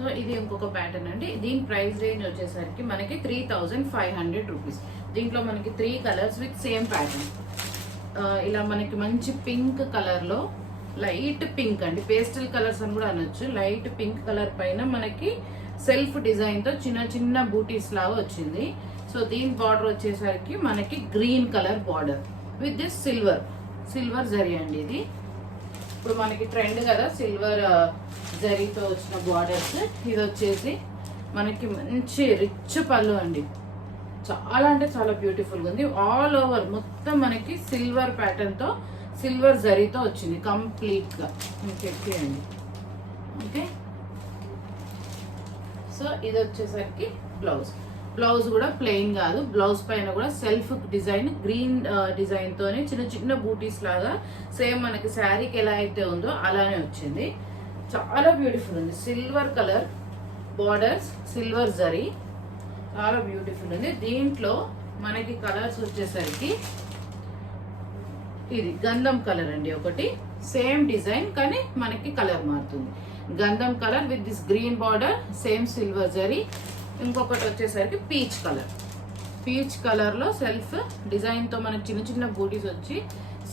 So ఇది ఇంకొక pattern అండి. దీని ప్రైస్ రేంజ్ వచ్చేసరికి మనకి 3500 రూపీస్. దీంట్లో మనకి 3 కలర్స్ విత్ సేమ్ ప్యాటర్న్. ఇలా మనకి మంచి పింక్ కలర్ లో, లైట్ పింక్ అండి, పేస్టల్ కలర్స్ అని కూడా అనొచ్చు. లైట్ పింక్ కలర్ పైన మనకి సెల్ఫ్ డిజైన్ తో చిన్న చిన్న బూటీస్ లాగా వచ్చింది. సో దీని బార్డర్ వచ్చేసరికి మనకి green colour border with this silver zari అండి. ఇది ఇప్పుడు మనకి ట్రెండ్ కదా సిల్వర్ జరీతో వచ్చిన బార్డర్స్. ఇది వచ్చేసి మనకి మంచి రిచ్ పళ్ళు అండి. చాలా అంటే చాలా బ్యూటిఫుల్ గా ఉంది. ఆల్ ఓవర్ మొత్తం మనకి సిల్వర్ ప్యాటర్న్ తో సిల్వర్ జరీతో వచ్చింది కంప్లీట్ గా. అండి ఓకే. సో ఇది వచ్చేసరికి బ్లౌజ్ కూడా ప్లెయిన్ కాదు. బ్లౌజ్ పైన కూడా సెల్ఫ్ డిజైన్, గ్రీన్ డిజైన్ తోనే చిన్న చిన్న బూటీస్ లాగా సేమ్ మనకి శారీకి ఎలా అయితే ఉందో అలానే వచ్చింది. చాలా బ్యూటిఫుల్ ఉంది. Silver colour borders, silver zari, చాలా బ్యూటిఫుల్ ఉంది. దీంట్లో మనకి కలర్స్ వచ్చేసరికి ఇది గంధం కలర్ అండి. ఒకటి సేమ్ డిజైన్ కానీ మనకి కలర్ మారుతుంది. గంధం colour with this green border, same silver zari. ఇంకొకటి వచ్చేసరికి పీచ్ కలర్ లో సెల్ఫ్ డిజైన్ తో మనకి చిన్న చిన్న బూటీస్ వచ్చి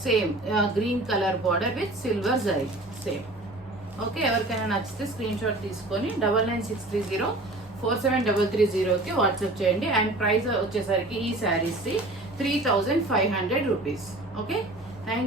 same green colour border with silver zari same. Okay, ఎవరికైనా నచ్చితే స్క్రీన్ షాట్ తీసుకొని 9963047330కి వాట్సాప్ చేయండి. అండ్ ప్రైస్ వచ్చేసరికి ఈ saris 3500 rupees. Okay, thank you.